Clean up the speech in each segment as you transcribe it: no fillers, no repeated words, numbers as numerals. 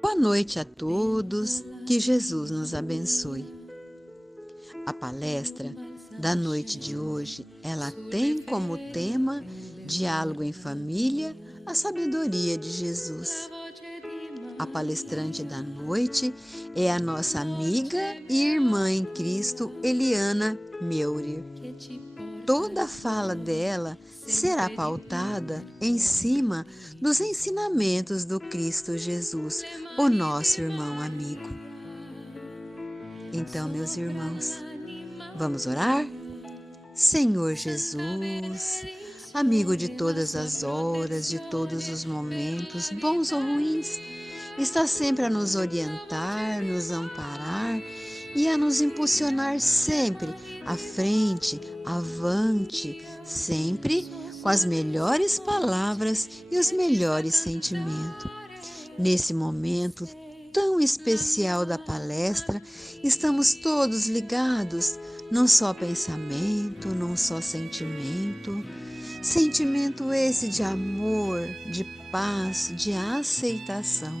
Boa noite a todos, que Jesus nos abençoe. A palestra da noite de hoje, ela tem como tema Diálogo em Família, a sabedoria de Jesus. A palestrante da noite é a nossa amiga e irmã em Cristo, Eliana Meurer. Toda a fala dela será pautada em cima dos ensinamentos do Cristo Jesus, o nosso irmão amigo. Então, meus irmãos, vamos orar? Senhor Jesus, amigo de todas as horas, de todos os momentos, bons ou ruins, está sempre a nos orientar, nos amparar e a nos impulsionar sempre à frente, avante, sempre com as melhores palavras e os melhores sentimentos. Nesse momento tão especial da palestra, estamos todos ligados num só pensamento, num só sentimento. Sentimento esse de amor, de paz, de aceitação.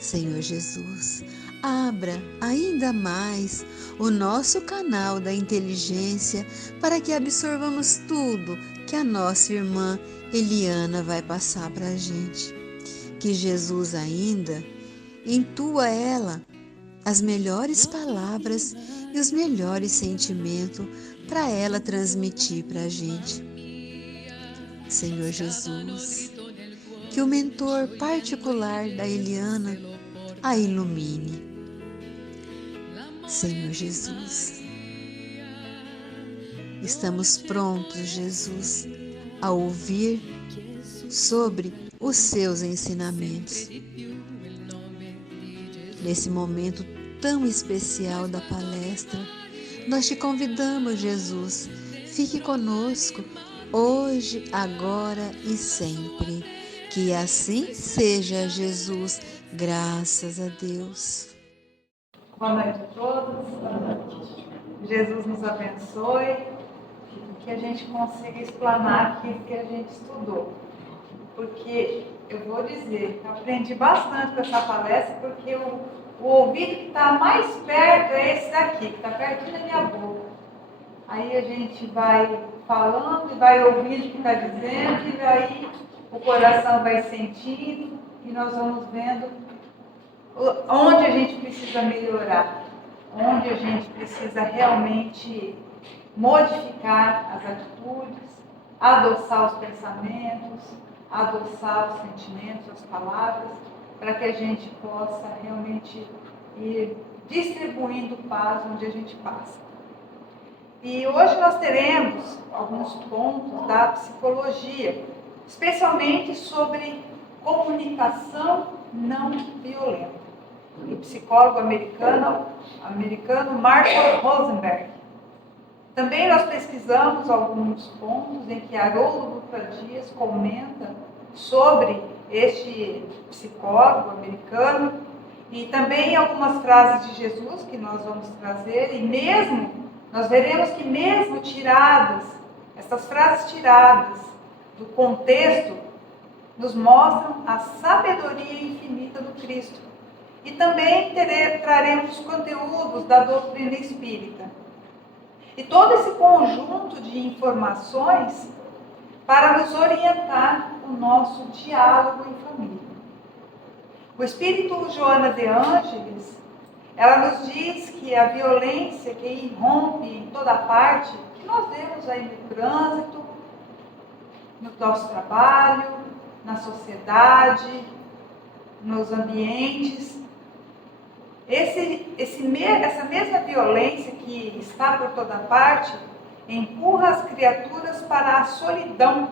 Senhor Jesus, abra ainda mais o nosso canal da inteligência para que absorvamos tudo que a nossa irmã Eliana vai passar para a gente. Que Jesus ainda intua ela as melhores palavras e os melhores sentimentos para ela transmitir para a gente. Senhor Jesus, que o mentor particular da Eliana a ilumine. Senhor Jesus, estamos prontos, Jesus, a ouvir sobre os seus ensinamentos. Nesse momento tão especial da palestra, nós te convidamos, Jesus, fique conosco hoje, agora e sempre. Que assim seja, Jesus, graças a Deus. Boa noite a todos, Jesus nos abençoe, que a gente consiga explanar aquilo que a gente estudou. Porque eu vou dizer, eu aprendi bastante com essa palestra, porque o ouvido que está mais perto é esse daqui, que está pertinho da minha boca. Aí a gente vai falando e vai ouvindo o que está dizendo, e aí o coração vai sentindo, e nós vamos vendo onde a gente precisa melhorar, onde a gente precisa realmente modificar as atitudes, adoçar os pensamentos, adoçar os sentimentos, as palavras, para que a gente possa realmente ir distribuindo paz onde a gente passa. E hoje nós teremos alguns pontos da psicologia, especialmente sobre comunicação não violenta. O psicólogo americano Marshall Rosenberg. Também nós pesquisamos alguns pontos em que Haroldo Dutra Dias comenta sobre este psicólogo americano e também algumas frases de Jesus que nós vamos trazer, e mesmo nós veremos que mesmo tiradas, essas frases tiradas do contexto, nos mostram a sabedoria infinita do Cristo. E também traremos conteúdos da doutrina espírita. E todo esse conjunto de informações para nos orientar o nosso diálogo em família. O espírito Joana de Ângeles, ela nos diz que a violência que irrompe em toda parte, que nós vemos aí no trânsito, no nosso trabalho, na sociedade, nos ambientes, essa mesma violência que está por toda parte empurra as criaturas para a solidão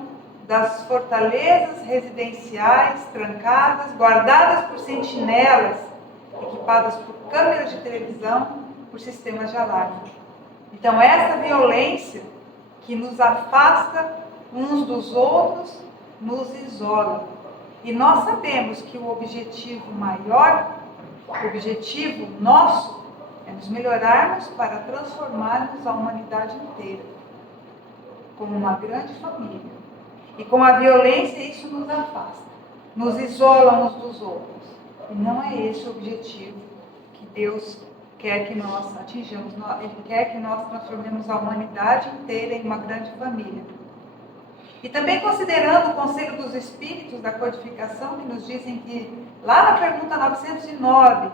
das fortalezas residenciais trancadas, guardadas por sentinelas, equipadas por câmeras de televisão, por sistemas de alarme. Então, essa violência que nos afasta uns dos outros, nos isola. E nós sabemos que o objetivo maior, o objetivo nosso, é nos melhorarmos para transformarmos a humanidade inteira como uma grande família. E com a violência isso nos afasta, nos isola uns dos outros. E não é esse o objetivo que Deus quer que nós atinjamos. Ele quer que nós transformemos a humanidade inteira em uma grande família. E também considerando o Conselho dos Espíritos da Codificação, que nos dizem que, lá na pergunta 909,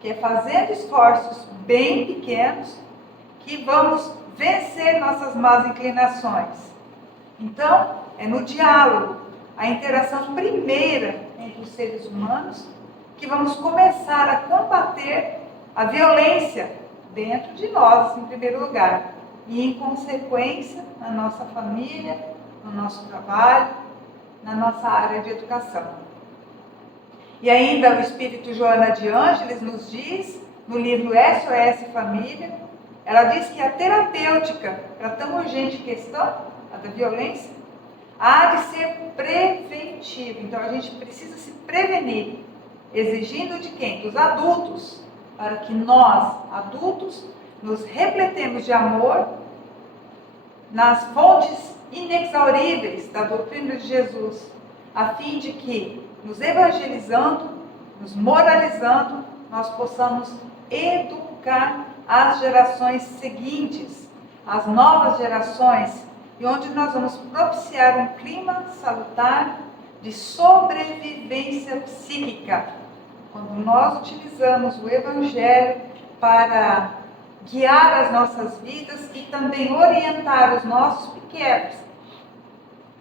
que é fazendo esforços bem pequenos, que vamos vencer nossas más inclinações. Então, é no diálogo, a interação primeira entre os seres humanos, que vamos começar a combater a violência dentro de nós, em primeiro lugar, e em consequência, na nossa família, no nosso trabalho, na nossa área de educação. E ainda o Espírito Joana de Ângeles nos diz, no livro SOS Família, ela diz que a terapêutica para tão urgente questão, a da violência, há de ser preventiva. Então a gente precisa se prevenir, exigindo de quem? Dos adultos, para que nós, adultos, nos repletemos de amor nas fontes inexauríveis da doutrina de Jesus, a fim de que, nos evangelizando, nos moralizando, nós possamos educar as gerações seguintes, as novas gerações, e onde nós vamos propiciar um clima salutar de sobrevivência psíquica, quando nós utilizamos o Evangelho para guiar as nossas vidas e também orientar os nossos pequenos.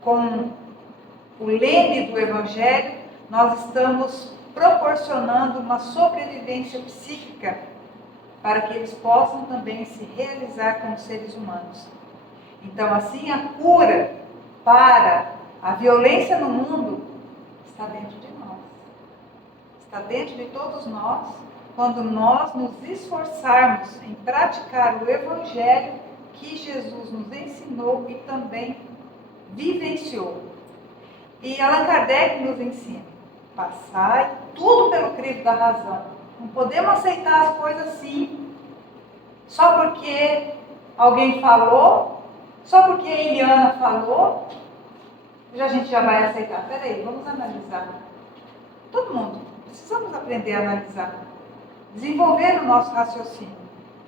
Com o leme do Evangelho, nós estamos proporcionando uma sobrevivência psíquica para que eles possam também se realizar como seres humanos. Então, assim, a cura para a violência no mundo está dentro de nós. Está dentro de todos nós, quando nós nos esforçarmos em praticar o Evangelho que Jesus nos ensinou e também vivenciou. E Allan Kardec nos ensina: passai tudo pelo crivo da razão. Não podemos aceitar as coisas assim, só porque alguém falou, só porque a Eliana falou, a gente já vai aceitar. Peraí, vamos analisar. Todo mundo, precisamos aprender a analisar, desenvolver o nosso raciocínio.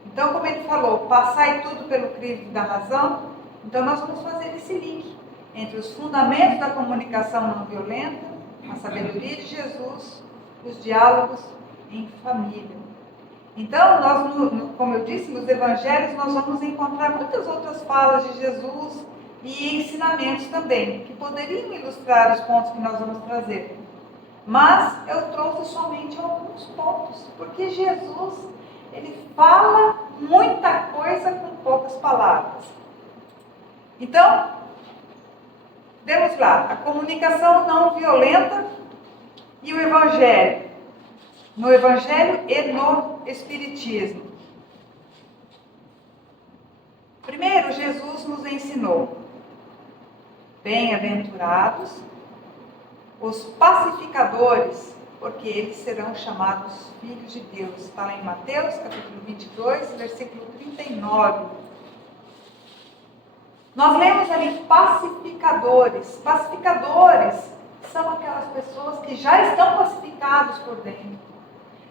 Então, como ele falou, passai tudo pelo crivo da razão, então nós vamos fazer esse link entre os fundamentos da comunicação não violenta, a sabedoria de Jesus, os diálogos em família. Então, nós, como eu disse, nos evangelhos nós vamos encontrar muitas outras falas de Jesus e ensinamentos também, que poderiam ilustrar os pontos que nós vamos trazer. Mas eu trouxe somente alguns pontos, porque Jesus, ele fala muita coisa com poucas palavras. Então, vamos lá, a comunicação não violenta e o Evangelho. No Evangelho e no Espiritismo. Primeiro, Jesus nos ensinou: bem-aventurados os pacificadores, porque eles serão chamados filhos de Deus. Está lá em Mateus, capítulo 22, versículo 39. Nós lemos ali pacificadores. Pacificadores são aquelas pessoas que já estão pacificados por dentro.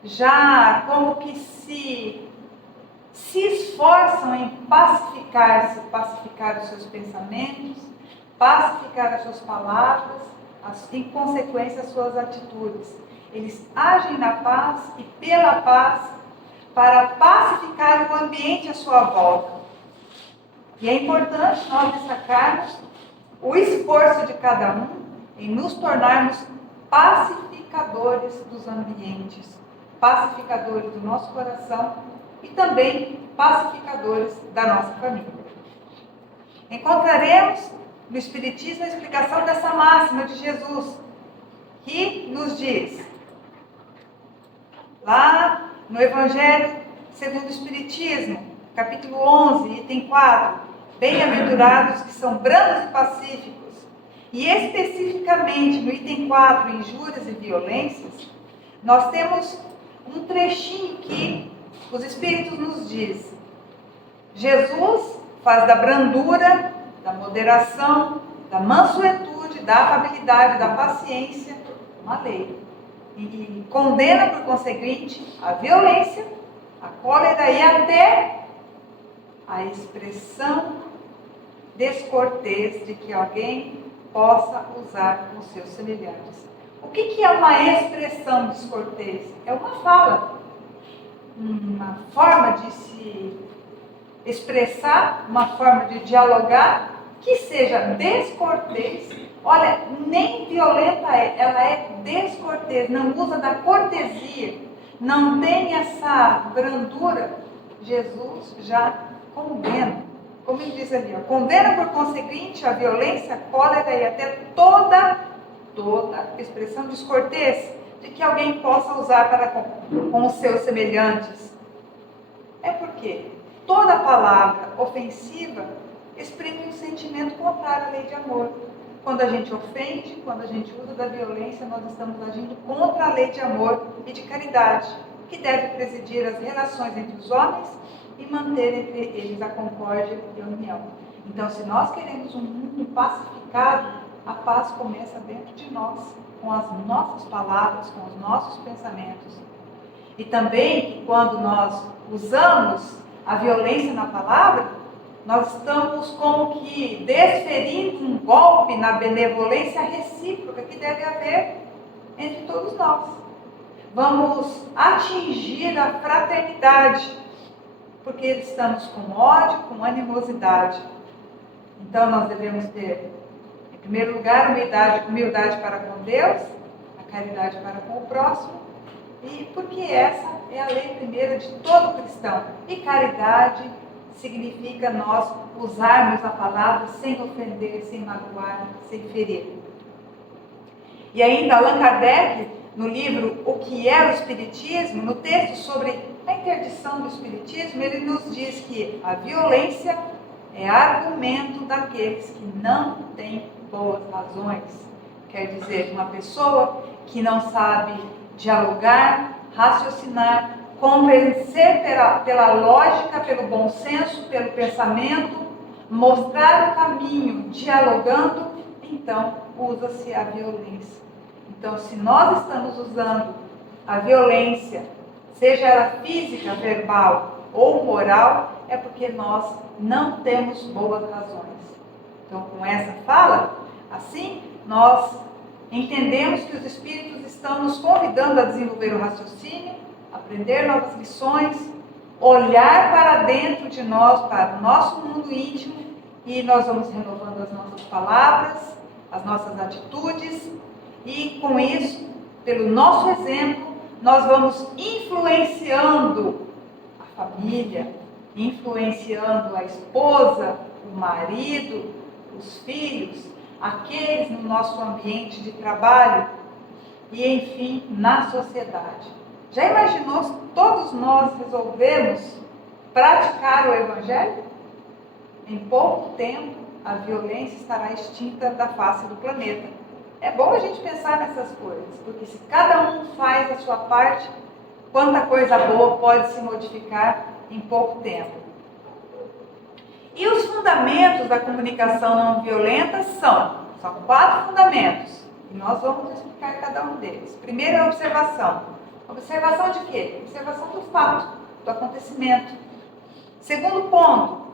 Já como que se esforçam em pacificar-se, pacificar os seus pensamentos, pacificar as suas palavras, em consequência as suas atitudes. Eles agem na paz e pela paz para pacificar o ambiente à sua volta. E é importante nós destacarmos o esforço de cada um em nos tornarmos pacificadores dos ambientes, pacificadores do nosso coração e também pacificadores da nossa família. Encontraremos no Espiritismo a explicação dessa máxima de Jesus, que nos diz, lá no Evangelho segundo o Espiritismo, capítulo 11, item 4, bem-aventurados que são brandos e pacíficos, e especificamente no item 4, injúrias e violências, nós temos um trechinho que os Espíritos nos diz: Jesus faz da brandura, da moderação, da mansuetude, da afabilidade, da paciência, uma lei. E condena, por conseguinte, a violência, a cólera e até a expressão descortês de que alguém possa usar com seus semelhantes. O que é uma expressão descortês? É uma fala, uma forma de se expressar, uma forma de dialogar que seja descortês. Olha, nem violenta ela é descortês, não usa da cortesia, não tem essa brandura. Jesus já condena, como ele diz ali, condena por conseguinte a violência, a cólera e até toda expressão descortês de que alguém possa usar para com os seus semelhantes. É porque toda palavra ofensiva exprime um sentimento contrário à lei de amor. Quando a gente ofende, quando a gente usa da violência, nós estamos agindo contra a lei de amor e de caridade, que deve presidir as relações entre os homens e manter entre eles a concórdia e a união. Então, se nós queremos um mundo pacificado, a paz começa dentro de nós, com as nossas palavras, com os nossos pensamentos. E também, quando nós usamos a violência na palavra, nós estamos como que desferindo um golpe na benevolência recíproca que deve haver entre todos nós. Vamos atingir a fraternidade, porque estamos com ódio, com animosidade. Então nós devemos ter, em primeiro lugar, humildade para com Deus, a caridade para com o próximo, e porque essa é a lei primeira de todo cristão. E caridade significa nós usarmos a palavra sem ofender, sem magoar, sem ferir. E ainda Allan Kardec, no livro O que é o Espiritismo, no texto sobre a interdição do Espiritismo, ele nos diz que a violência é argumento daqueles que não têm boas razões. Quer dizer, uma pessoa que não sabe dialogar, raciocinar, convencer pela lógica, pelo bom senso, pelo pensamento, mostrar o caminho, dialogando, então usa-se a violência. Então, se nós estamos usando a violência, seja ela física, verbal ou moral, é porque nós não temos boas razões. Então, com essa fala, assim, nós entendemos que os Espíritos estão nos convidando a desenvolver o raciocínio, aprender novas lições, olhar para dentro de nós, para o nosso mundo íntimo, e nós vamos renovando as nossas palavras, as nossas atitudes, e com isso, pelo nosso exemplo, nós vamos influenciando a família, influenciando a esposa, o marido, os filhos, aqueles no nosso ambiente de trabalho e, enfim, na sociedade. Já imaginou se todos nós resolvemos praticar o Evangelho? Em pouco tempo, a violência estará extinta da face do planeta. É bom a gente pensar nessas coisas, porque se cada um faz a sua parte, quanta coisa boa pode se modificar em pouco tempo. E os fundamentos da comunicação não violenta são 4 fundamentos, e nós vamos explicar cada um deles. Primeiro é a observação. Observação de quê? Observação do fato, do acontecimento. Segundo ponto,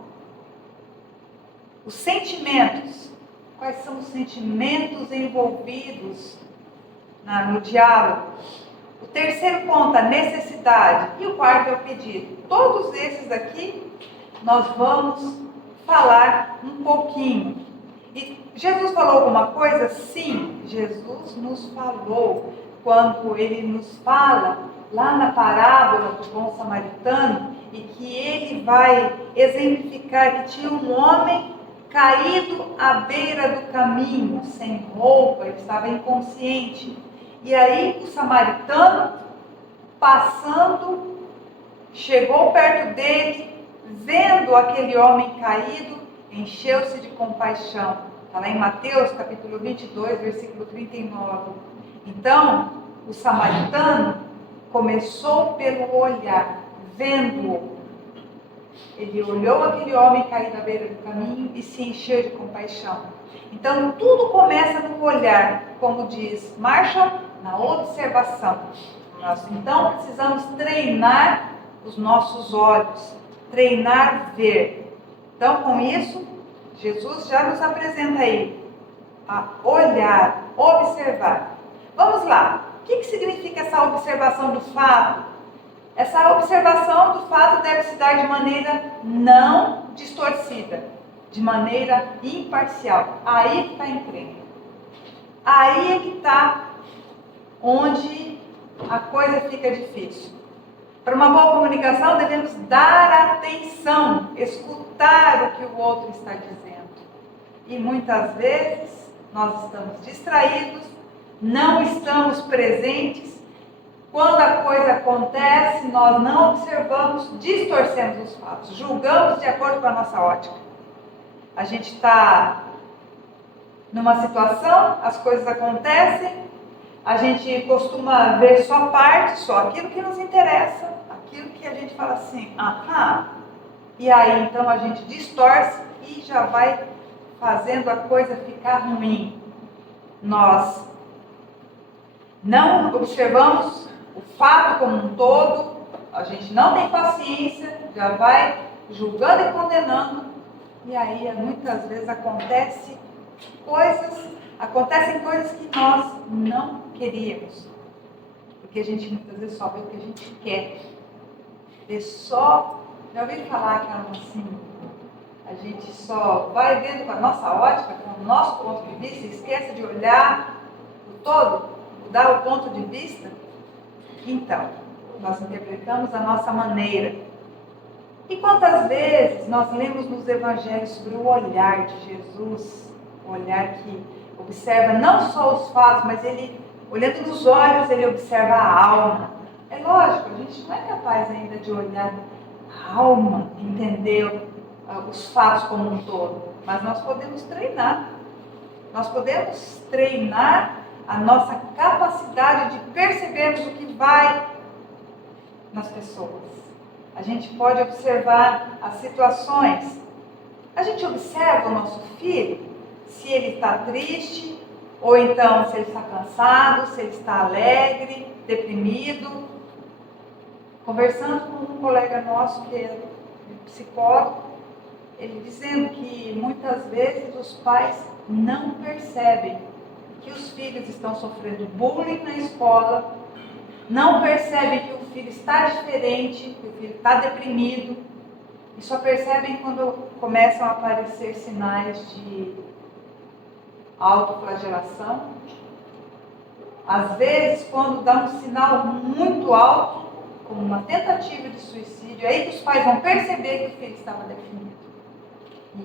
os sentimentos. Quais são os sentimentos envolvidos no diálogo? O terceiro ponto, a necessidade. E o quarto é o pedido. Todos esses aqui nós vamos falar um pouquinho. E Jesus falou alguma coisa? Sim, Jesus nos falou. Quando ele nos fala lá na parábola do bom samaritano, e que ele vai exemplificar que tinha um homem caído à beira do caminho, sem roupa, ele estava inconsciente. E aí o samaritano, passando, chegou perto dele, vendo aquele homem caído, encheu-se de compaixão. Está lá em Mateus capítulo 22, versículo 39. Então, o samaritano começou pelo olhar, vendo-o. Ele olhou aquele homem caído à beira do caminho e se encheu de compaixão. Então, tudo começa no olhar, como diz Marshall, na observação. Nós, então, precisamos treinar os nossos olhos, treinar ver. Então, com isso, Jesus já nos apresenta aí a olhar, observar. Vamos lá. O que significa essa observação do fato? Essa observação do fato deve se dar de maneira não distorcida, de maneira imparcial. Aí que está a encrenca. Aí é que está onde a coisa fica difícil. Para uma boa comunicação, devemos dar atenção, escutar o que o outro está dizendo. E muitas vezes nós estamos distraídos, não estamos presentes. Quando a coisa acontece, nós não observamos, distorcemos os fatos, julgamos de acordo com a nossa ótica. A gente está numa situação, as coisas acontecem, a gente costuma ver só parte, só aquilo que nos interessa, aquilo que a gente fala assim, aham. E aí então a gente distorce e já vai fazendo a coisa ficar ruim. Nós não observamos o fato como um todo, a gente não tem paciência, já vai julgando e condenando, e aí muitas vezes acontecem coisas que nós não queríamos, porque a gente muitas vezes só vê o que a gente quer, já ouviram falar que assim, a gente só vai vendo com a nossa ótica, com o nosso ponto de vista, esquece de olhar o todo, mudar o ponto de vista. Então, nós interpretamos a nossa maneira. E quantas vezes nós lemos nos evangelhos sobre o olhar de Jesus, o olhar que observa não só os fatos, mas ele, olhando nos olhos, ele observa a alma. É lógico, a gente não é capaz ainda de olhar a alma, entender os fatos como um todo, mas nós podemos treinar. Nós podemos treinar a nossa capacidade de percebermos o que vai nas pessoas. A gente pode observar as situações. A gente observa o nosso filho, se ele está triste, ou então se ele está cansado, se ele está alegre, deprimido. Conversando com um colega nosso que é psicólogo, ele dizendo que muitas vezes os pais não percebem que os filhos estão sofrendo bullying na escola, não percebem que o filho está diferente, que o filho está deprimido, e só percebem quando começam a aparecer sinais de autoflagelação. Às vezes, quando dá um sinal muito alto, como uma tentativa de suicídio, é aí que os pais vão perceber que o filho estava deprimido.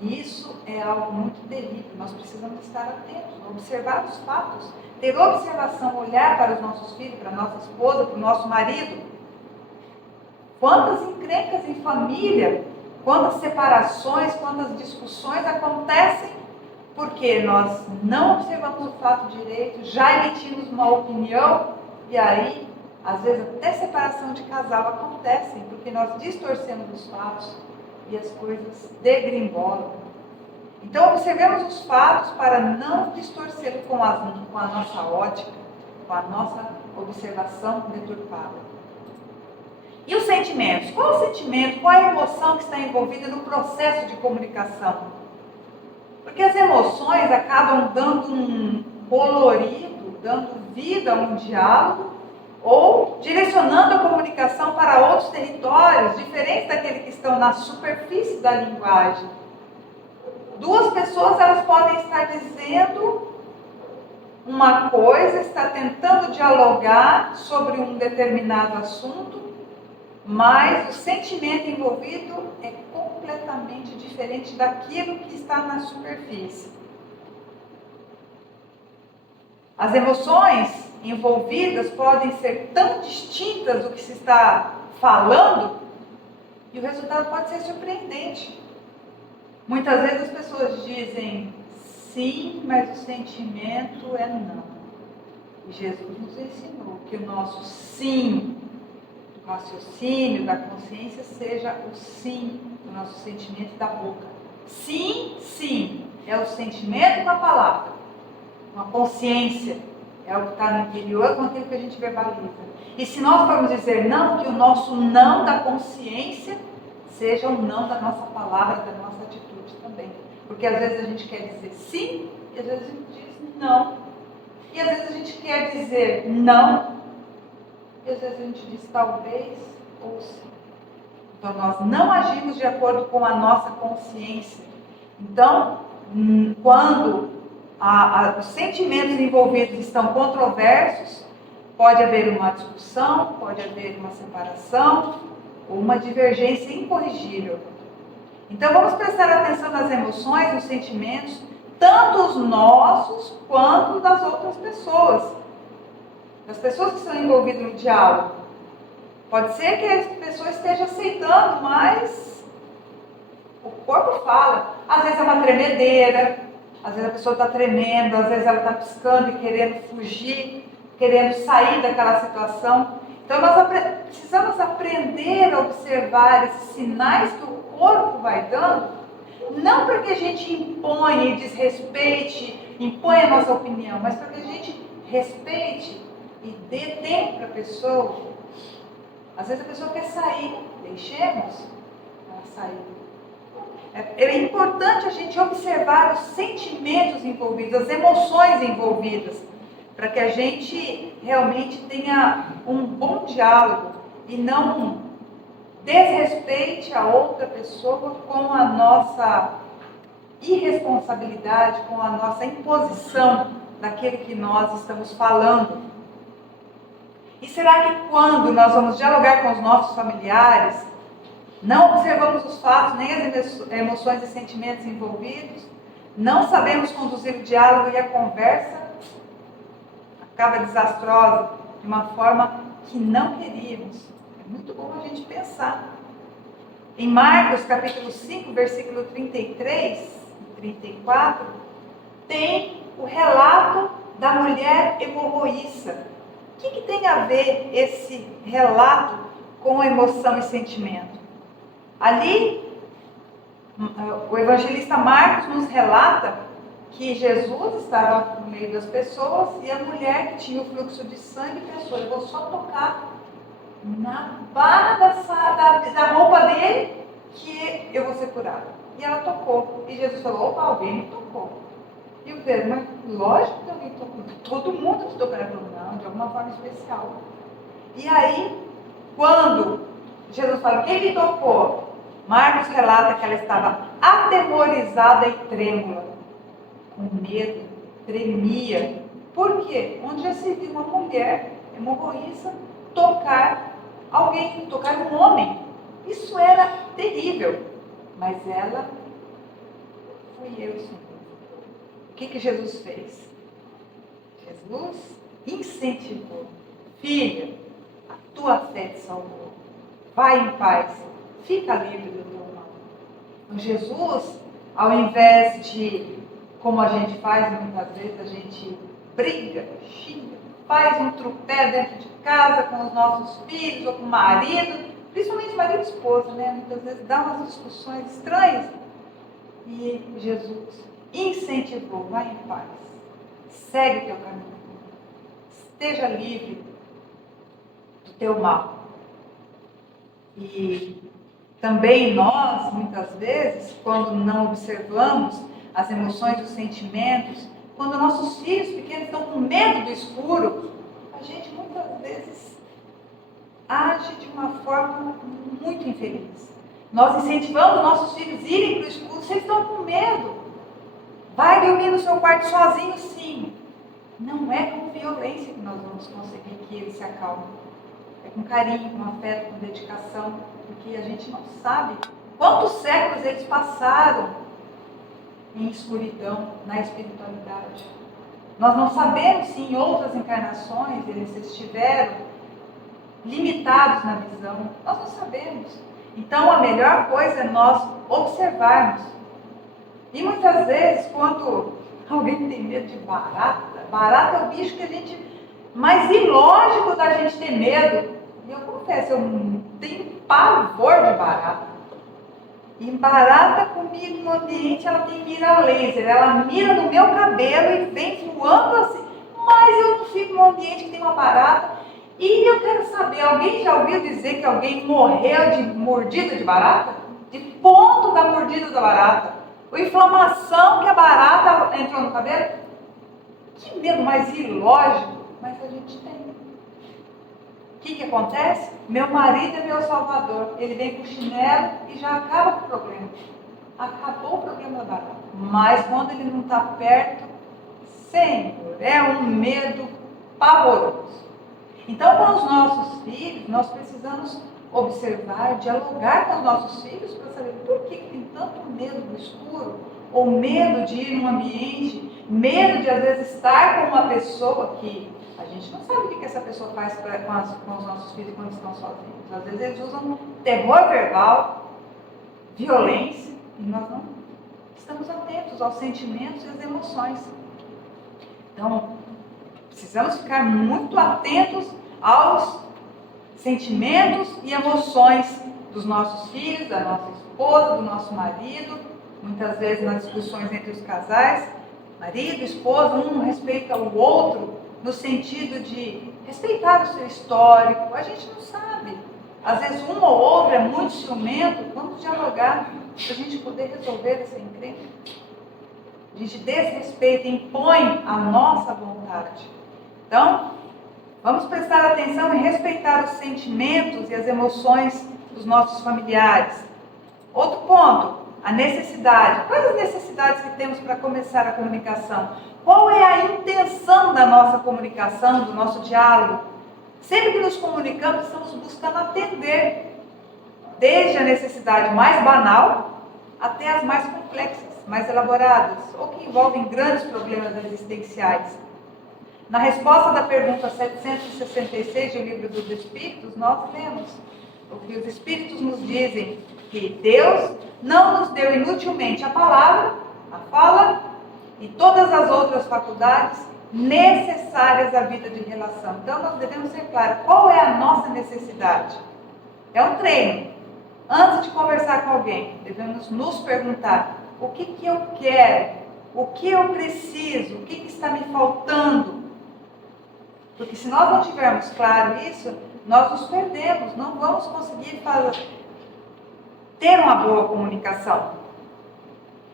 E isso é algo muito terrível. Nós precisamos estar atentos, observar os fatos, ter observação, olhar para os nossos filhos, para a nossa esposa, para o nosso marido. Quantas encrencas em família, quantas separações, quantas discussões acontecem porque nós não observamos o fato direito, já emitimos uma opinião e aí, às vezes, até separação de casal acontecem porque nós distorcemos os fatos e as coisas degringolam. Então, observemos os fatos para não distorcer com a nossa ótica, com a nossa observação deturpada. E os sentimentos? Qual é o sentimento, qual é a emoção que está envolvida no processo de comunicação? Porque as emoções acabam dando um colorido, dando vida a um diálogo, ou direcionando a comunicação para outros territórios, diferentes daqueles que estão na superfície da linguagem. Duas pessoas, elas podem estar dizendo uma coisa, estar tentando dialogar sobre um determinado assunto, mas o sentimento envolvido é completamente diferente daquilo que está na superfície. As emoções envolvidas podem ser tão distintas do que se está falando e o resultado pode ser surpreendente. Muitas vezes as pessoas dizem sim, mas o sentimento é não. E Jesus nos ensinou que o nosso sim, do raciocínio, da consciência, seja o sim do nosso sentimento da boca. Sim, sim. é o sentimento com a palavra, com a consciência, é o que está no interior com aquilo que a gente verbaliza. E se nós formos dizer não, que o nosso não da consciência seja o não da nossa palavra, da nossa atitude também. Porque às vezes a gente quer dizer sim, e às vezes a gente diz não. E às vezes a gente quer dizer não, e às vezes a gente diz talvez ou sim. Então nós não agimos de acordo com a nossa consciência. Então, quando os sentimentos envolvidos estão controversos, pode haver uma discussão, pode haver uma separação ou uma divergência incorrigível. Então vamos prestar atenção nas emoções, nos sentimentos, tanto os nossos quanto das outras pessoas. Das pessoas que estão envolvidas no diálogo. Pode ser que a pessoa esteja aceitando, mas o corpo fala. Às vezes é uma tremedeira, às vezes a pessoa está tremendo, às vezes ela está piscando e querendo fugir, querendo sair daquela situação. Então nós precisamos aprender a observar esses sinais que o corpo vai dando, não para que a gente imponha e desrespeite, imponha a nossa opinião, mas para que a gente respeite e dê tempo para a pessoa. Às vezes a pessoa quer sair, deixemos ela sair. É importante a gente observar os sentimentos envolvidos, as emoções envolvidas, para que a gente realmente tenha um bom diálogo e não desrespeite a outra pessoa com a nossa irresponsabilidade, com a nossa imposição daquilo que nós estamos falando. E será que quando nós vamos dialogar com os nossos familiares, não observamos os fatos, nem as emoções e sentimentos envolvidos, não sabemos conduzir o diálogo e a conversa acaba desastrosa, de uma forma que não queríamos? É muito bom a gente pensar. Em Marcos, capítulo 5, versículo 33 e 34, tem o relato da mulher hemorroíça. O que tem a ver esse relato com emoção e sentimento? Ali, o evangelista Marcos nos relata que Jesus estava no meio das pessoas e a mulher que tinha o fluxo de sangue pensou: eu vou só tocar na barra da roupa dele que eu vou ser curada. E ela tocou. E Jesus falou: opa, alguém me tocou. E o Pedro: mas lógico que alguém tocou. Todo mundo te tocou. Ela falou: não, de alguma forma especial. E aí, quando Jesus fala: quem me tocou? Marcos relata que ela estava atemorizada e trêmula, com medo, tremia. Por quê? Onde já se viu uma mulher hemorroíça tocar alguém, tocar um homem. Isso era terrível. Mas ela: fui eu, Senhor. O que Jesus fez? Jesus incentivou: filha, a tua fé te salvou. Vai em paz, fica livre do teu mal. Então Jesus, ao invés de, como a gente faz muitas vezes, a gente briga, xinga, faz um trupé dentro de casa com os nossos filhos ou com o marido, principalmente marido e esposa, né? Muitas vezes dá umas discussões estranhas. E Jesus incentivou: vai em paz, segue o teu caminho, esteja livre do teu mal. E também nós, muitas vezes, quando não observamos as emoções e os sentimentos, quando nossos filhos pequenos estão com medo do escuro, a gente muitas vezes age de uma forma muito infeliz. Nós incentivamos nossos filhos a irem para o escuro, vocês estão com medo. Vai dormir no seu quarto sozinho, sim. Não é com violência que nós vamos conseguir que eles se acalmem. É com carinho, com afeto, com dedicação, porque a gente não sabe quantos séculos eles passaram em escuridão, na espiritualidade. Nós não sabemos se em outras encarnações eles estiveram limitados na visão. Nós não sabemos. Então a melhor coisa é nós observarmos. E muitas vezes, quando alguém tem medo de barata, barata é o bicho que a gente mais ilógico da gente ter medo. E eu confesso, eu tenho pavor de barata. E barata comigo no ambiente, ela tem mira laser, ela mira no meu cabelo e vem voando assim. Mas eu não fico num ambiente que tem uma barata. E eu quero saber, alguém já ouviu dizer que alguém morreu de mordida de barata? De ponto da mordida da barata. Ou inflamação que a barata entrou no cabelo? Que medo mais ilógico, mas a gente tem. O que acontece? Meu marido é meu salvador. Ele vem com o chinelo e já acaba com o problema. Acabou o problema da barata. Mas quando ele não está perto, Senhor, é um medo pavoroso. Então, com os nossos filhos, nós precisamos observar, dialogar com os nossos filhos para saber por que tem tanto medo do escuro, ou medo de ir num ambiente, medo de às vezes estar com uma pessoa que a gente não sabe o que essa pessoa faz com os nossos filhos quando estão sozinhos. Às vezes eles usam terror verbal, violência, e nós não estamos atentos aos sentimentos e às emoções. Então, precisamos ficar muito atentos aos sentimentos e emoções dos nossos filhos, da nossa esposa, do nosso marido. Muitas vezes nas discussões entre os casais, marido, esposa, um respeita o outro no sentido de respeitar o seu histórico. A gente não sabe. Às vezes um ou outro é muito ciumento. Vamos dialogar para a gente poder resolver essa encrenca. A gente desrespeita, impõe a nossa vontade. Então, vamos prestar atenção e respeitar os sentimentos e as emoções dos nossos familiares. Outro ponto, a necessidade. Quais as necessidades que temos para começar a comunicação? Qual é a intenção da nossa comunicação, do nosso diálogo? Sempre que nos comunicamos, estamos buscando atender, desde a necessidade mais banal até as mais complexas, mais elaboradas, ou que envolvem grandes problemas existenciais. Na resposta da pergunta 766 do Livro dos Espíritos, nós lemos o que os Espíritos nos dizem, que Deus não nos deu inutilmente a palavra, a fala e todas as outras faculdades necessárias à vida de relação. Então, nós devemos ser claros, qual é a nossa necessidade? É um treino. Antes de conversar com alguém, devemos nos perguntar, o que eu quero? O que eu preciso? O que está me faltando? Porque se nós não tivermos claro isso, nós nos perdemos, não vamos conseguir ter uma boa comunicação.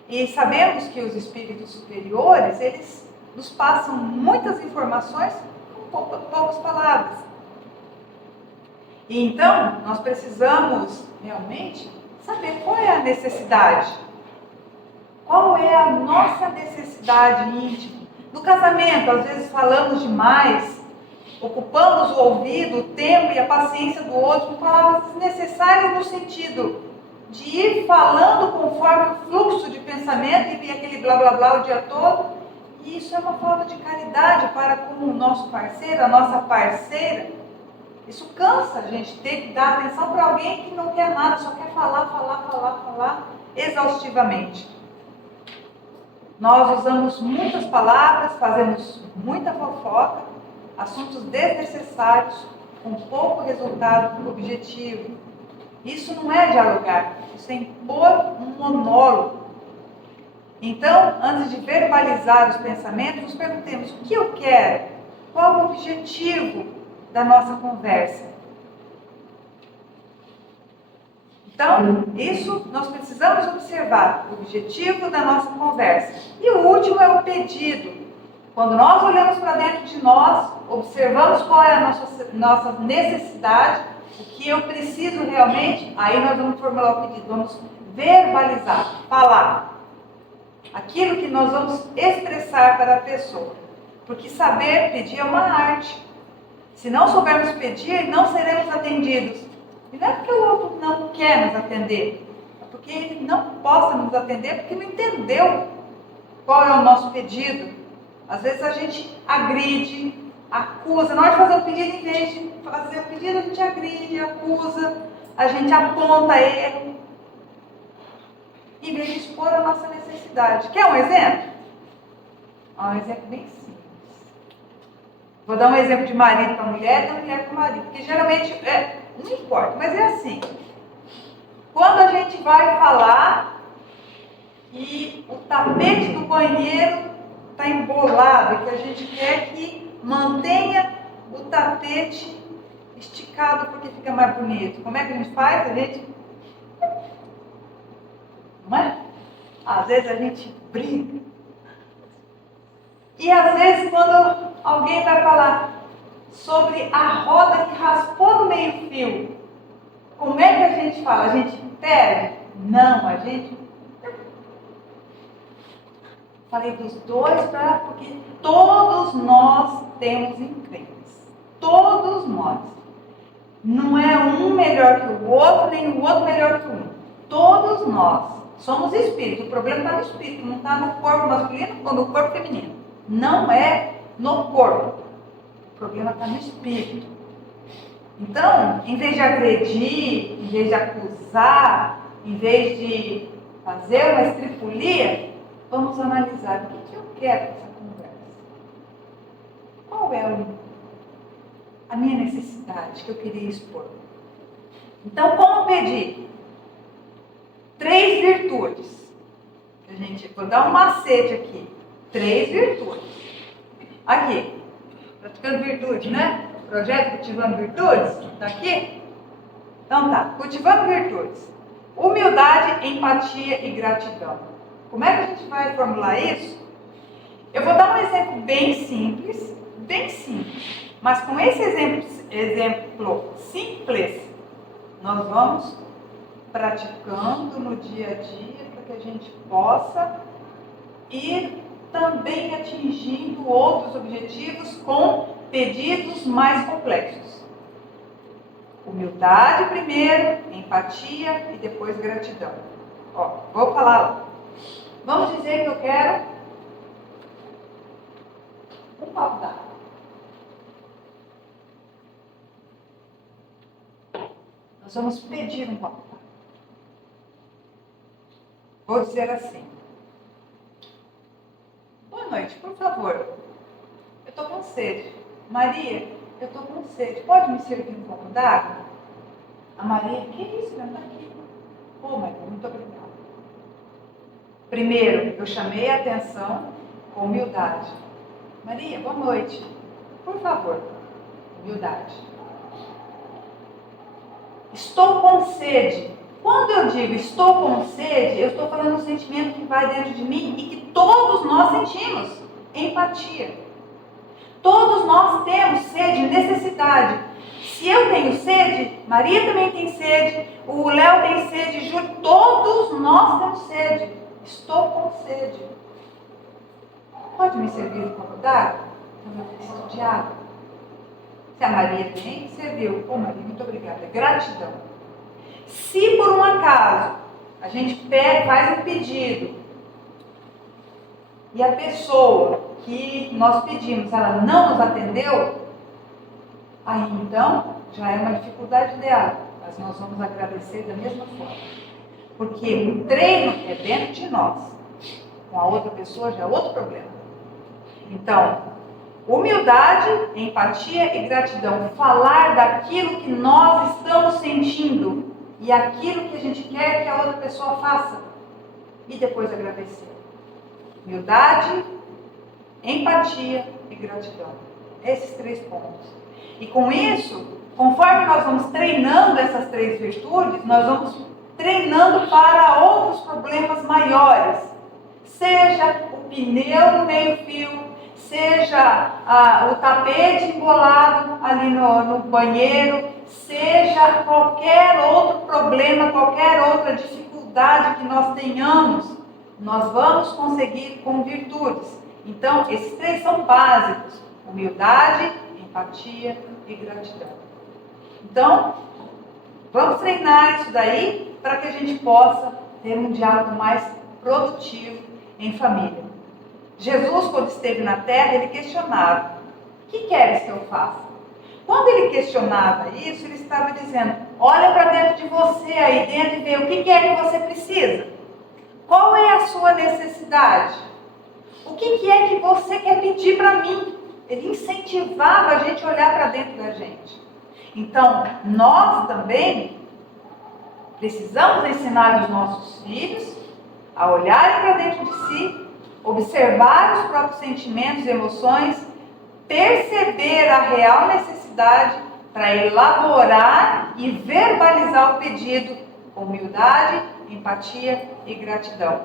E sabemos que os espíritos superiores, eles nos passam muitas informações com poucas palavras. E então, nós precisamos realmente saber qual é a necessidade. Qual é a nossa necessidade íntima? No casamento, às vezes falamos demais, ocupamos o ouvido, o tempo e a paciência do outro com palavras desnecessárias no sentido de ir falando conforme o fluxo de pensamento e vir aquele blá blá blá o dia todo. E isso é uma falta de caridade para com o nosso parceiro, a nossa parceira. Isso cansa a gente ter que dar atenção para alguém que não quer nada, só quer falar exaustivamente. Nós usamos muitas palavras, fazemos muita fofoca, assuntos desnecessários, com pouco resultado objetivo. Isso não é dialogar, isso é impor um monólogo. Então, antes de verbalizar os pensamentos, nos perguntemos, o que eu quero? Qual o objetivo da nossa conversa? Então, isso nós precisamos observar, o objetivo da nossa conversa. E o último é o pedido. Quando nós olhamos para dentro de nós, observamos qual é a nossa necessidade, o que eu preciso realmente, aí nós vamos formular o pedido, vamos verbalizar, falar. Aquilo que nós vamos expressar para a pessoa. Porque saber pedir é uma arte. Se não soubermos pedir, não seremos atendidos. E não é porque o outro não quer nos atender, é porque ele não possa nos atender, porque não entendeu qual é o nosso pedido. Às vezes a gente agride, acusa. Na hora de fazer o pedido, em vez de fazer o pedido, a gente agride, acusa, a gente aponta erro, em vez de expor a nossa necessidade. Quer um exemplo? Um exemplo bem simples. Vou dar um exemplo de marido para mulher e da mulher para o marido, porque geralmente, não importa, mas é assim. Quando a gente vai falar e o tapete do banheiro está embolado e que a gente quer que mantenha o tapete esticado porque fica mais bonito. Como é que a gente faz? A gente... Não é? Às vezes a gente briga. E às vezes quando alguém vai falar sobre a roda que raspou no meio-fio, como é que a gente fala? A gente perde? Não, a gente... Falei dos dois porque todos nós temos encrencas. Todos nós. Não é um melhor que o outro, nem o outro melhor que o um. Todos nós somos espíritos. O problema está no espírito, não está no corpo masculino ou no corpo feminino. Não é no corpo. O problema está no espírito. Então, em vez de agredir, em vez de acusar, em vez de fazer uma estripulia, vamos analisar o que eu quero com essa conversa. Qual é a minha necessidade que eu queria expor? Então, como pedir? 3 virtudes. Vou dar um macete aqui. 3 virtudes. Aqui, praticando virtude, né? Projeto Cultivando Virtudes, está aqui? Então tá, cultivando virtudes. Humildade, empatia e gratidão. Como é que a gente vai formular isso? Eu vou dar um exemplo bem simples, mas com esse exemplo simples, nós vamos praticando no dia a dia para que a gente possa ir também atingindo outros objetivos com pedidos mais complexos. Humildade primeiro, empatia e depois gratidão. Ó, vou falar lá. Vamos dizer que eu quero um copo d'água. Nós vamos pedir um copo d'água. Vou dizer assim: boa noite, por favor. Eu estou com sede. Maria, eu estou com sede. Pode me servir um copo d'água? A Maria, que isso? Não está aqui. Ô, Maria, muito obrigada. Primeiro, eu chamei a atenção com humildade. Maria, boa noite. Por favor, humildade. Estou com sede. Quando eu digo estou com sede, eu estou falando um sentimento que vai dentro de mim e que todos nós sentimos. Empatia. Todos nós temos sede, necessidade. Se eu tenho sede, Maria também tem sede, o Léo tem sede, Júlio, todos nós temos sede. Estou com sede. Pode me servir um copo d'água? Eu preciso de água. Se a Maria tem, serviu. Ô Maria, muito obrigada. Gratidão. Se por um acaso a gente faz um pedido e a pessoa que nós pedimos, ela não nos atendeu, aí então já é uma dificuldade dela, mas nós vamos agradecer da mesma forma. Porque o treino é dentro de nós. Com a outra pessoa já é outro problema. Então, humildade, empatia e gratidão. Falar daquilo que nós estamos sentindo e aquilo que a gente quer que a outra pessoa faça. E depois agradecer. Humildade, empatia e gratidão. Esses 3 pontos. E com isso, conforme nós vamos treinando essas 3 virtudes, nós vamos treinando para outros problemas maiores. Seja o pneu no meio-fio, seja o tapete embolado ali no banheiro, seja qualquer outro problema, qualquer outra dificuldade que nós tenhamos, nós vamos conseguir com virtudes. Então, esses 3 são básicos: humildade, empatia e gratidão. Então, vamos treinar isso daí para que a gente possa ter um diálogo mais produtivo em família. Jesus, quando esteve na terra, ele questionava: o que queres que eu faça? Quando ele questionava isso, ele estava dizendo: olha para dentro de você aí dentro e vê o que é que você precisa. Qual é a sua necessidade? O que é que você quer pedir para mim? Ele incentivava a gente a olhar para dentro da gente. Então, nós também Precisamos ensinar os nossos filhos a olharem para dentro de si, observar os próprios sentimentos e emoções, perceber a real necessidade para elaborar e verbalizar o pedido com humildade, empatia e gratidão.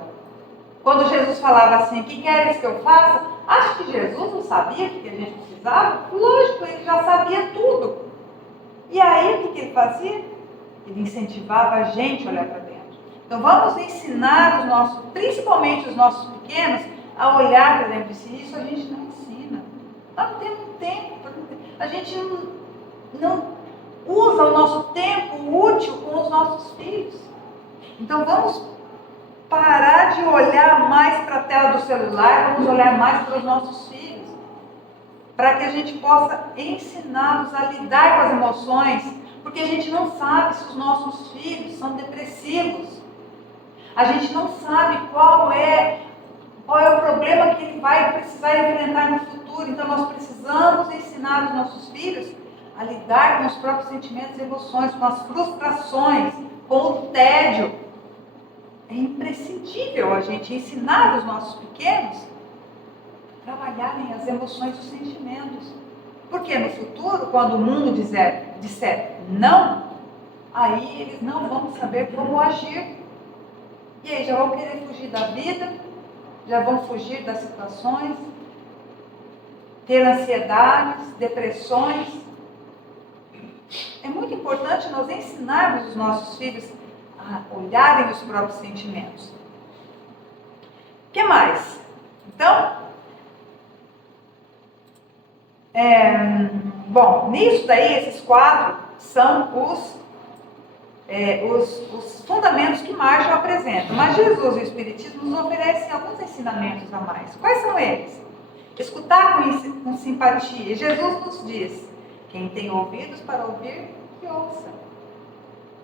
Quando Jesus falava assim, o que queres que eu faça? Acho que Jesus não sabia o que a gente precisava? Lógico, ele já sabia tudo. E aí o que ele fazia? Ele incentivava a gente a olhar para dentro. Então vamos ensinar os nossos, principalmente os nossos pequenos, a olhar para dentro de si. Isso a gente não ensina. Nós não temos tempo. A gente não usa o nosso tempo útil com os nossos filhos. Então vamos parar de olhar mais para a tela do celular, vamos olhar mais para os nossos filhos, para que a gente possa ensiná-los a lidar com as emoções, porque a gente não sabe se os nossos filhos são depressivos, a gente não sabe qual é o problema que ele vai precisar enfrentar no futuro. Então nós precisamos ensinar os nossos filhos a lidar com os próprios sentimentos e emoções, com as frustrações, com o tédio. É imprescindível a gente ensinar os nossos pequenos a trabalharem as emoções e os sentimentos. Porque no futuro, quando o mundo disser não, aí eles não vão saber como agir. E aí já vão querer fugir da vida, já vão fugir das situações, ter ansiedades, depressões. É muito importante nós ensinarmos os nossos filhos a olharem os próprios sentimentos. O que mais? Então, nisso daí, esses 4 são os fundamentos que Marshall apresenta. Mas Jesus e o Espiritismo nos oferecem alguns ensinamentos a mais. Quais são eles? Escutar com simpatia. Jesus nos diz, quem tem ouvidos para ouvir, que ouça.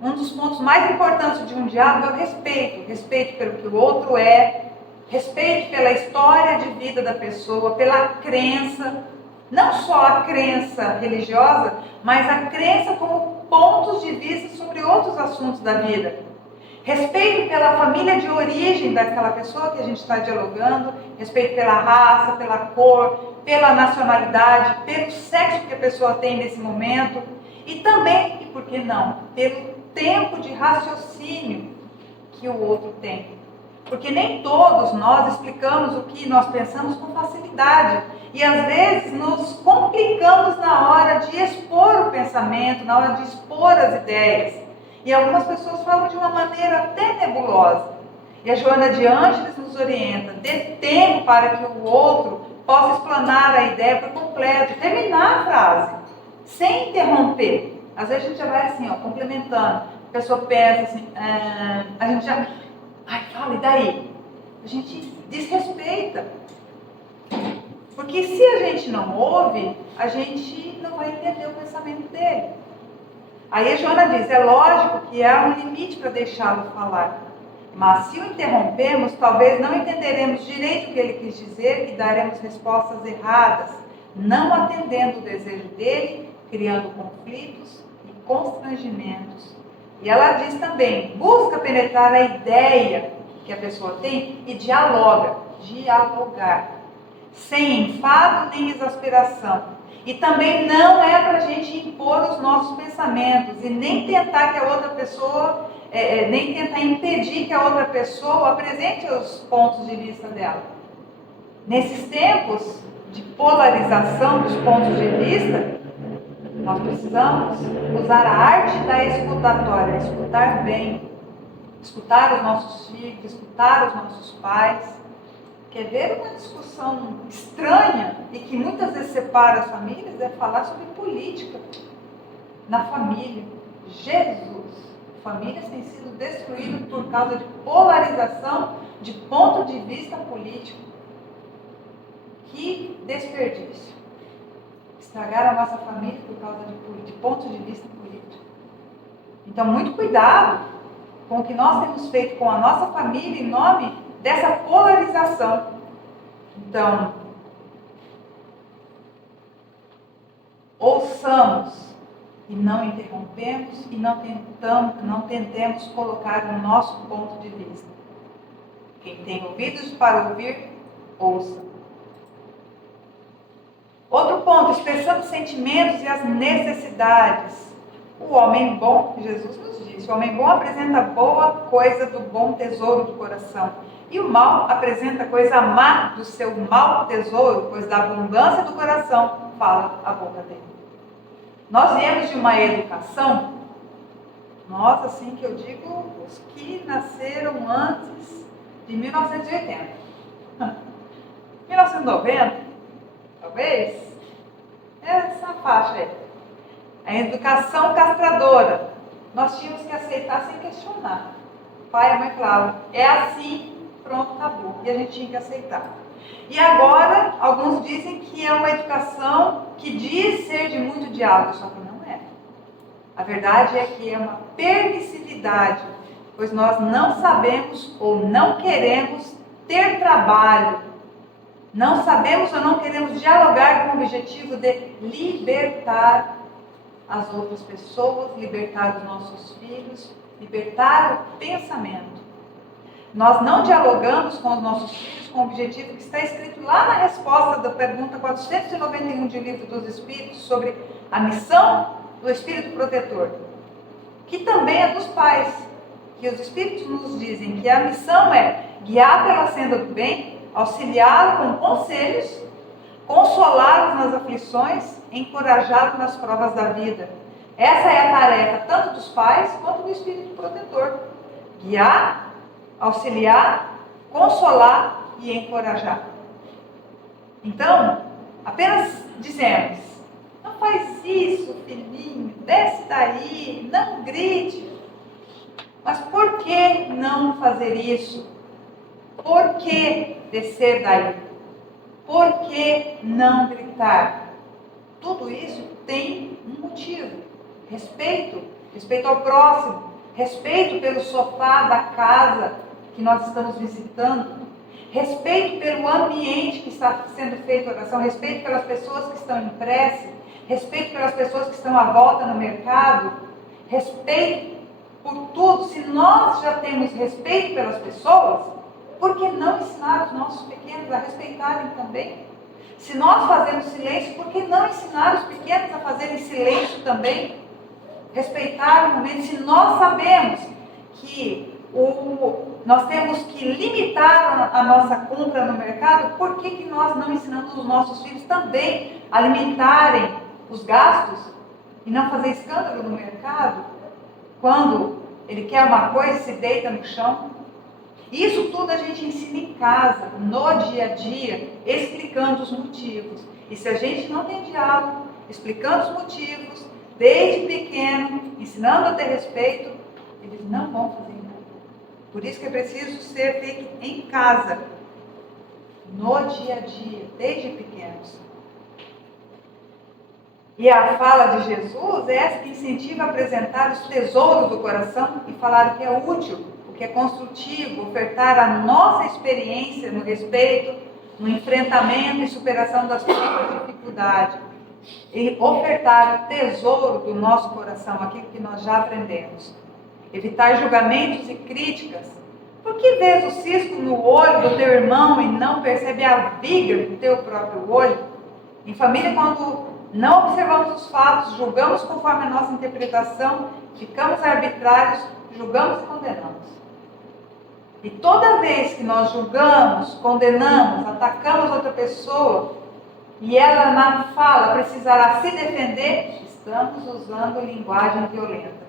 Um dos pontos mais importantes de um diálogo é o respeito. Respeito pelo que o outro é, respeito pela história de vida da pessoa, pela crença, não só a crença religiosa, mas a crença como pontos de vista sobre outros assuntos da vida. Respeito pela família de origem daquela pessoa que a gente está dialogando, respeito pela raça, pela cor, pela nacionalidade, pelo sexo que a pessoa tem nesse momento e também, e por que não, pelo tempo de raciocínio que o outro tem. Porque nem todos nós explicamos o que nós pensamos com facilidade. E às vezes nos complicamos na hora de expor o pensamento, na hora de expor as ideias. E algumas pessoas falam de uma maneira até nebulosa. E a Joana de Ângeles nos orienta, dê tempo para que o outro possa explanar a ideia por completo, terminar a frase, sem interromper. Às vezes a gente já vai assim, complementando. A pessoa pensa assim, a gente já... fala, e daí? A gente desrespeita. Porque se a gente não ouve, a gente não vai entender o pensamento dele. Aí a Joana diz, é lógico que há um limite para deixá-lo falar. Mas se o interrompemos, talvez não entenderemos direito o que ele quis dizer e daremos respostas erradas, não atendendo o desejo dele, criando conflitos e constrangimentos. E ela diz também, busca penetrar a ideia que a pessoa tem e dialogar, sem enfado nem exasperação. E também não é para a gente impor os nossos pensamentos e nem tentar que a outra pessoa, nem tentar impedir que a outra pessoa apresente os pontos de vista dela. Nesses tempos de polarização dos pontos de vista, nós precisamos usar a arte da escutatória, escutar bem, escutar os nossos filhos, escutar os nossos pais. Quer ver uma discussão estranha e que muitas vezes separa as famílias? É falar sobre política na família. Jesus! Famílias têm sido destruídas por causa de polarização de ponto de vista político. Que desperdício! Estragar a nossa família por causa de ponto de vista político. Então, muito cuidado com o que nós temos feito com a nossa família em nome dessa polarização. Então, ouçamos e não interrompemos e não tentemos colocar o nosso ponto de vista. Quem tem ouvidos para ouvir, ouça. Outro ponto, expressando sentimentos e as necessidades. O homem bom, Jesus nos disse, o homem bom apresenta boa coisa do bom tesouro do coração. E o mal apresenta coisa má do seu mau tesouro, pois da abundância do coração fala a boca dele. Nós viemos de uma educação, nós, assim que eu digo, os que nasceram antes de 1980. 1990, talvez, essa faixa aí. A educação castradora. Nós tínhamos que aceitar sem questionar. O pai e a mãe falavam, é assim, pronto, acabou. E a gente tinha que aceitar. E agora, alguns dizem que é uma educação que diz ser de muito diálogo, só que não é. A verdade é que é uma permissividade, pois nós não sabemos ou não queremos ter trabalho. Não sabemos ou não queremos dialogar com o objetivo de libertar as outras pessoas, libertar os nossos filhos, libertar o pensamento. Nós não dialogamos com os nossos filhos com o objetivo que está escrito lá na resposta da pergunta 491 de Livro dos Espíritos sobre a missão do Espírito Protetor, que também é dos pais, que os Espíritos nos dizem que a missão é guiar pela senda do bem, auxiliá-lo com conselhos, consolá-los nas aflições, encorajá-lo nas provas da vida. Essa é a tarefa tanto dos pais quanto do Espírito Protetor. Guiar, auxiliar, consolar e encorajar. Então, apenas dizemos, não faz isso, filhinho, desce daí, não grite. Mas por que não fazer isso? Por que descer daí? Por que não gritar? Tudo isso tem um motivo. Respeito ao próximo, respeito pelo sofá da casa que nós estamos visitando, respeito pelo ambiente que está sendo feita oração, respeito pelas pessoas que estão em prece, respeito pelas pessoas que estão à volta no mercado, respeito por tudo. Se nós já temos respeito pelas pessoas, por que não ensinar os nossos pequenos a respeitarem também? Se nós fazemos silêncio, por que não ensinar os pequenos a fazerem silêncio também? Respeitar o momento. Se nós sabemos que nós temos que limitar a nossa compra no mercado, por que nós não ensinamos os nossos filhos também a limitarem os gastos e não fazer escândalo no mercado? Quando ele quer uma coisa, se deita no chão. Isso tudo a gente ensina em casa, no dia a dia, explicando os motivos. E se a gente não tem diálogo, explicando os motivos, desde pequeno, ensinando a ter respeito, eles não vão fazer nada. Por isso que é preciso ser feito em casa, no dia a dia, desde pequenos. E a fala de Jesus é essa que incentiva a apresentar os tesouros do coração e falar o que é útil, o que é construtivo, ofertar a nossa experiência no respeito, no enfrentamento e superação das próprias dificuldades. E ofertar o tesouro do nosso coração, aquilo que nós já aprendemos. Evitar julgamentos e críticas. Por que vês o cisco no olho do teu irmão e não percebe a viga do teu próprio olho? Em família, quando não observamos os fatos, julgamos conforme a nossa interpretação, ficamos arbitrários, julgamos e condenamos. E toda vez que nós julgamos, condenamos, atacamos outra pessoa, e ela na fala precisará se defender, estamos usando linguagem violenta.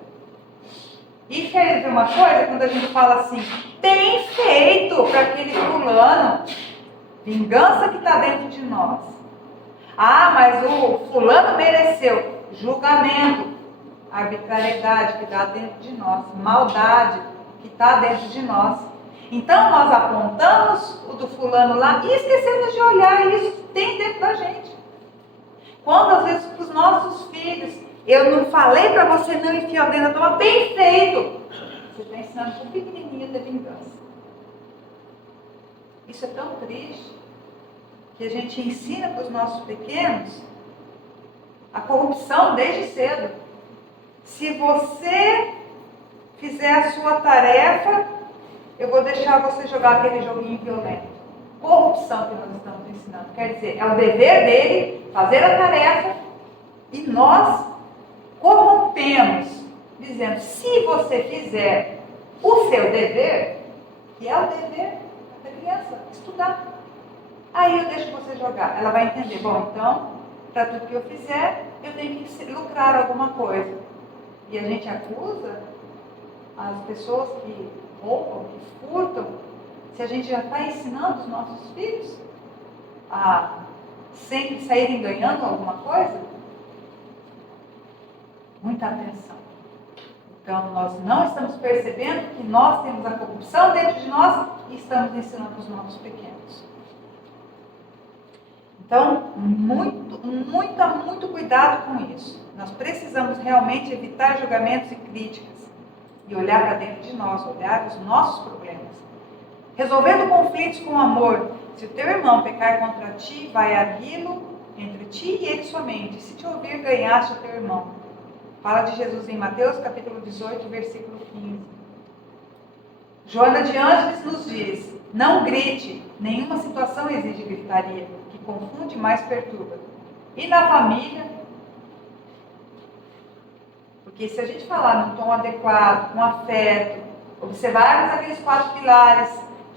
E quer dizer uma coisa, quando a gente fala assim, bem feito para aquele fulano, vingança que está dentro de nós. Ah, mas o fulano mereceu, julgamento, arbitrariedade que está dentro de nós, maldade que está dentro de nós. Então nós apontamos o do fulano lá e esquecemos de olhar isso que tem dentro da gente. Quando às vezes para os nossos filhos, eu não falei para você não enfiar o dedo na toma, bem feito. Você está ensinando para o pequenininho a ter vingança. Isso é tão triste que a gente ensina para os nossos pequenos a corrupção desde cedo. Se você fizer a sua tarefa, eu vou deixar você jogar aquele joguinho violento. Corrupção que nós estamos ensinando. Quer dizer, é o dever dele fazer a tarefa e nós corrompemos, dizendo, se você fizer o seu dever, que é o dever da criança, estudar. Aí eu deixo você jogar. Ela vai entender, bom, então, para tudo que eu fizer, eu tenho que lucrar alguma coisa. E a gente acusa as pessoas que roubam, que furtam, se a gente já está ensinando os nossos filhos a sempre saírem ganhando alguma coisa. Muita atenção. Então, nós não estamos percebendo que nós temos a corrupção dentro de nós e estamos ensinando os nossos pequenos. Então, muito cuidado com isso. Nós precisamos realmente evitar julgamentos e críticas e olhar para dentro de nós, olhar os nossos problemas. Resolvendo conflitos com amor. Se o teu irmão pecar contra ti, vai arguí-lo entre ti e ele somente. Se te ouvir, ganhaste o teu irmão. Fala de Jesus em Mateus capítulo 18, versículo 15. Joana de Ângeles nos diz, não grite, nenhuma situação exige gritaria, que confunde mais perturba. E na família, porque se a gente falar no tom adequado, com afeto, observarmos aqueles 4 pilares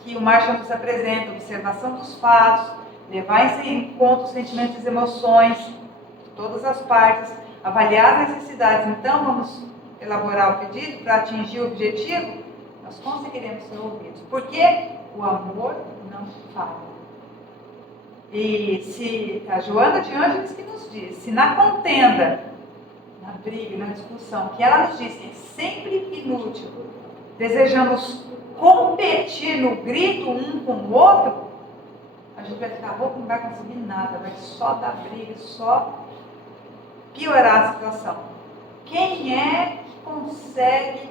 que o Marshall nos apresenta, observação dos fatos, levar em conta os sentimentos e emoções de todas as partes, avaliar as necessidades, então vamos elaborar o pedido para atingir o objetivo, nós conseguiremos ser ouvidos. Porque o amor não falha. E se a Joana de Ângeles que nos diz, se na contenda, na briga, na discussão, que ela nos diz que é sempre inútil, desejamos competir no grito um com o outro, a gente vai ficar rouco, não vai conseguir nada, vai só dar briga, só piorar a situação. Quem é que consegue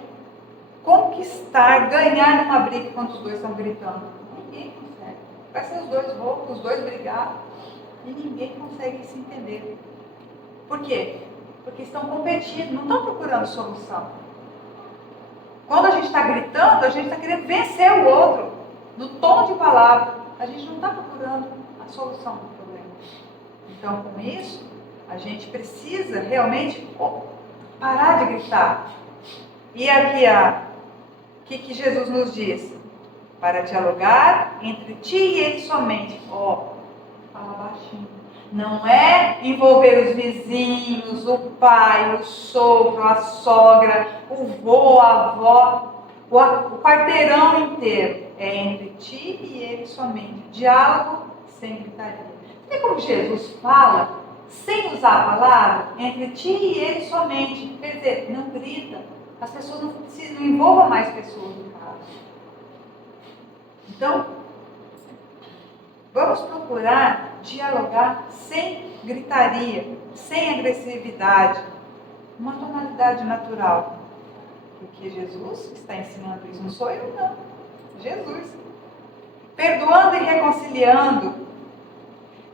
conquistar, ganhar numa briga quando os dois estão gritando? Ninguém consegue. Vai ser os dois roucos, os dois brigar e ninguém consegue se entender. Por quê? Porque estão competindo, não estão procurando solução. Quando a gente está gritando, a gente está querendo vencer o outro. No tom de palavra, a gente não está procurando a solução do problema. Então, com isso, a gente precisa realmente parar de gritar. E aqui, o que Jesus nos diz? Para dialogar entre ti e ele somente. Fala baixinho. Não é envolver os vizinhos, o pai, o sogro, a sogra, o vô, a avó, o quarteirão inteiro. É entre ti e ele somente. Diálogo sem gritaria. Vê como Jesus fala, sem usar a palavra, entre ti e ele somente. Quer dizer, não grita. As pessoas não envolvam mais pessoas no caso. Então, vamos procurar dialogar sem gritaria, sem agressividade, uma tonalidade natural. Porque Jesus está ensinando isso, não sou eu não, Jesus. Perdoando e reconciliando.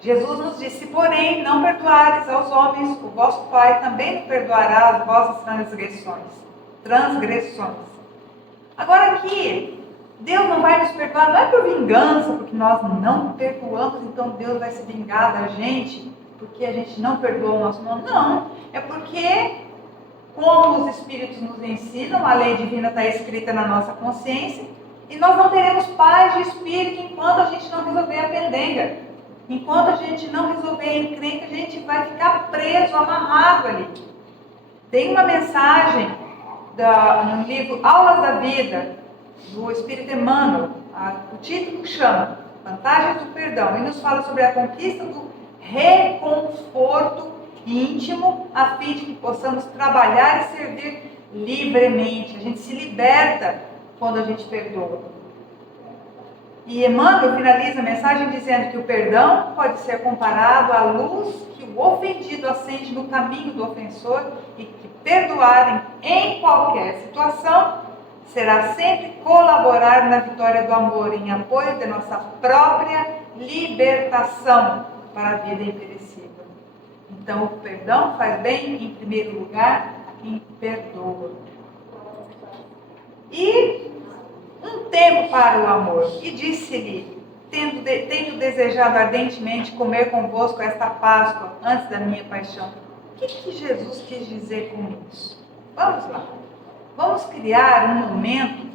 Jesus nos disse, porém, não perdoares aos homens, o vosso Pai também não perdoará as vossas transgressões. Agora aqui, Deus não vai nos perdoar, não é por vingança, porque nós não perdoamos, então Deus vai se vingar da gente, porque a gente não perdoa o nosso irmão. Não, é porque, como os Espíritos nos ensinam, a lei divina está escrita na nossa consciência, e nós não teremos paz de espírito enquanto a gente não resolver a pendenga. Enquanto a gente não resolver a encrenca, a gente vai ficar preso, amarrado ali. Tem uma mensagem no livro Aulas da Vida, do Espírito Emmanuel. O título chama Vantagens do Perdão. E nos fala sobre a conquista do reconforto íntimo, a fim de que possamos trabalhar e servir livremente. A gente se liberta quando a gente perdoa. E Emmanuel finaliza a mensagem dizendo que o perdão pode ser comparado à luz que o ofendido acende no caminho do ofensor e que perdoar em qualquer situação será sempre colaborar na vitória do amor em apoio da nossa própria libertação para a vida imperecível. Então, o perdão faz bem, em primeiro lugar, quem perdoa. E um tempo para o amor. E disse-lhe, tendo desejado ardentemente comer convosco esta Páscoa, antes da minha paixão. O que Jesus quis dizer com isso? Vamos lá. Vamos criar um momento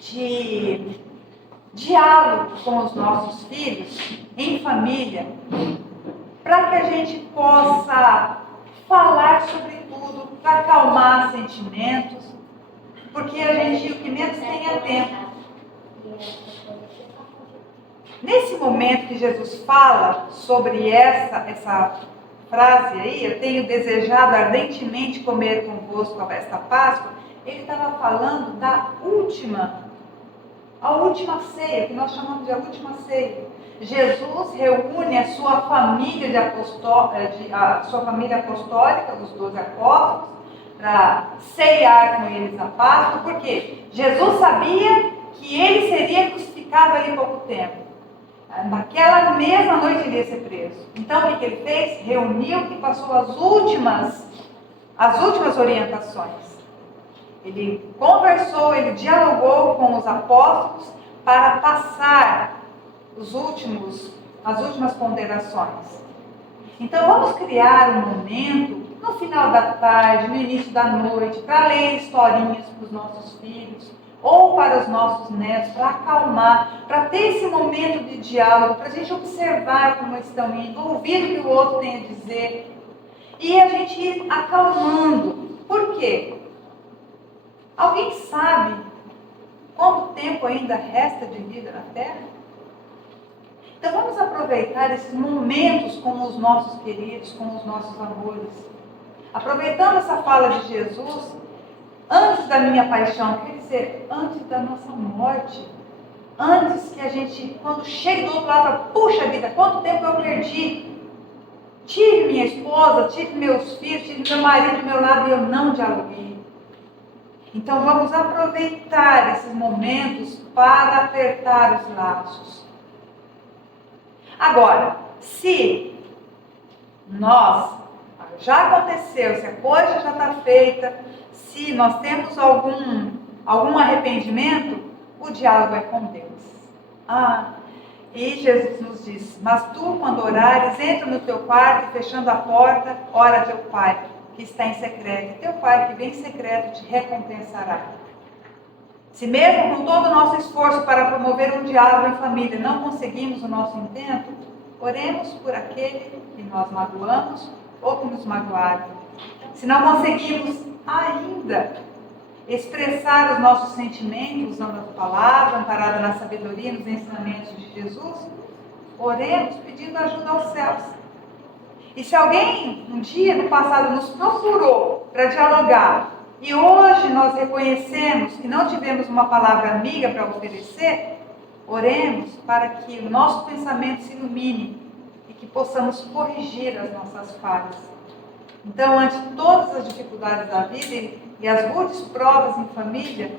de diálogo com os nossos filhos, em família, para que a gente possa falar sobre tudo, para acalmar sentimentos, porque a gente, o que menos tem é tempo. Nesse momento que Jesus fala sobre essa frase aí, eu tenho desejado ardentemente comer convosco esta Páscoa, ele estava falando da a última ceia, que nós chamamos de a última ceia. Jesus reúne a sua família a sua família apostólica, os 12 apóstolos, para ceiar com eles a Páscoa, porque Jesus sabia que ele seria crucificado ali em pouco tempo. Naquela mesma noite ele ia ser preso. Então o que ele fez? Reuniu e passou as últimas orientações. Ele conversou, ele dialogou com os apóstolos para passar as últimas ponderações. Então vamos criar um momento no final da tarde, no início da noite, para ler historinhas para os nossos filhos ou para os nossos netos, para acalmar, para ter esse momento de diálogo, para a gente observar como eles estão indo, ouvir o que o outro tem a dizer e a gente ir acalmando. Por quê? Alguém sabe quanto tempo ainda resta de vida na Terra? Então vamos aproveitar esses momentos com os nossos queridos, com os nossos amores. Aproveitando essa fala de Jesus, antes da minha paixão, quer dizer, antes da nossa morte. Antes que a gente, quando chega do outro lado, fala, puxa vida, quanto tempo eu perdi. Tive minha esposa, tive meus filhos, tive meu marido do meu lado e eu não dialoguei. Então vamos aproveitar esses momentos para apertar os laços. Agora, se já aconteceu, se a coisa já está feita, se nós temos algum arrependimento, o diálogo é com Deus. E Jesus nos diz, mas tu, quando orares, entra no teu quarto e fechando a porta, ora a teu Pai, que está em secreto, e teu Pai que vem em secreto te recompensará. Se mesmo com todo o nosso esforço para promover um diálogo em família não conseguimos o nosso intento, oremos por aquele que nós magoamos ou que nos magoaram. Se não conseguimos ainda expressar os nossos sentimentos usando a palavra, amparada na sabedoria e nos ensinamentos de Jesus, oremos pedindo ajuda aos céus. E se alguém um dia no passado nos procurou para dialogar e hoje nós reconhecemos que não tivemos uma palavra amiga para oferecer, oremos para que o nosso pensamento se ilumine e que possamos corrigir as nossas falhas. Então, ante todas as dificuldades da vida e as rudes provas em família,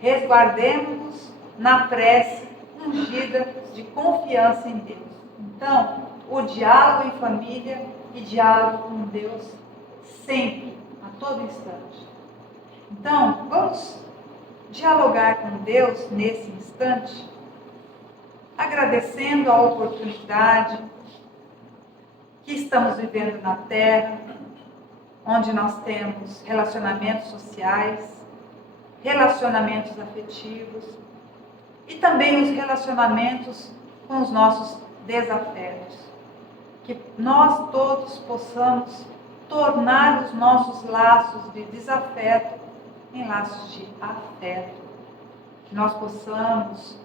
resguardemos-nos na prece ungida de confiança em Deus. Então, o diálogo em família e diálogo com Deus sempre, a todo instante. Então, vamos dialogar com Deus nesse instante, agradecendo a oportunidade que estamos vivendo na Terra, onde nós temos relacionamentos sociais, relacionamentos afetivos e também os relacionamentos com os nossos desafetos. Que nós todos possamos tornar os nossos laços de desafeto em laços de afeto. Que nós possamos,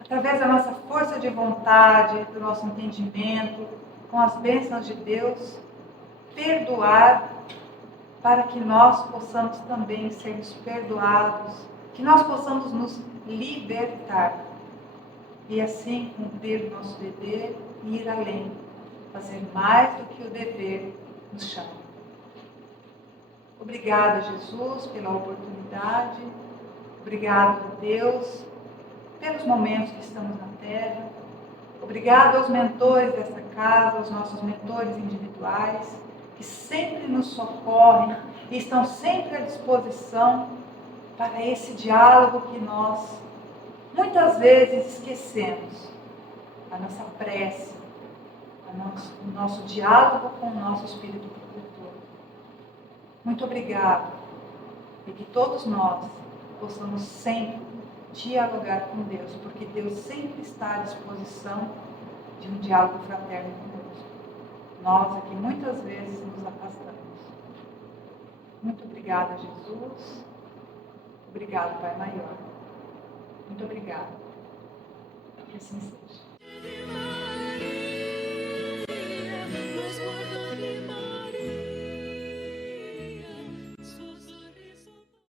através da nossa força de vontade, do nosso entendimento, com as bênçãos de Deus, perdoar, para que nós possamos também sermos perdoados, que nós possamos nos libertar e assim cumprir o nosso dever e ir além, fazer mais do que o dever nos chama. Obrigada, Jesus, pela oportunidade, obrigado, Deus, pelos momentos que estamos na Terra, obrigado aos mentores dessa casa, aos nossos mentores individuais, que sempre nos socorrem e estão sempre à disposição para esse diálogo que nós muitas vezes esquecemos. A nossa prece, o nosso diálogo com o nosso Espírito Protetor. Muito obrigado, e que todos nós possamos sempre dialogar com Deus, porque Deus sempre está à disposição de um diálogo fraterno conosco. Nós aqui muitas vezes nos afastamos. Muito obrigada, Jesus. Obrigado, Pai Maior. Muito obrigada. Que assim seja.